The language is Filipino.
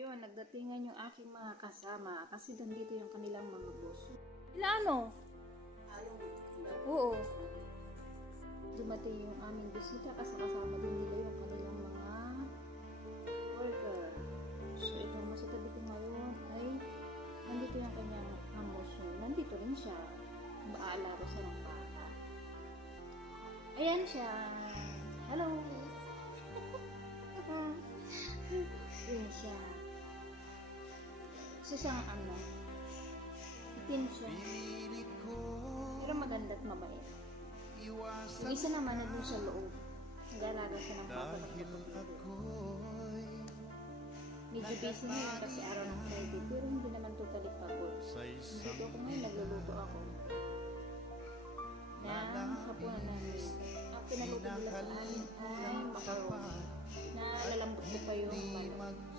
Ayun, nagdatingan yung aking mga kasama kasi nandito yung kanilang mga boss. Sila ano? Oo. Dumating yung aming bisita kasi kasama din nila yung kanilang mga worker. So, itong nasa tabi ko ngayon ay nandito yung kanyang amo. So, nandito rin siya. Maaalaro siya ng bata. Ayan siya. Hello. Yun siya. So, siyang ano, itim siya. Pero maganda at mabait. Yung isa naman na dun sa loob. Nag-alaga siya ng bata ng kapatid. Medyo busy ngayon kasi araw ng Friday. Pero hindi naman totally pagod. Dito ako ngayon, nagluluto ako. Ng hapunan namin. Ang pinaluto nila sa amin ay macaroni. Na lalambot ko pa yung manok.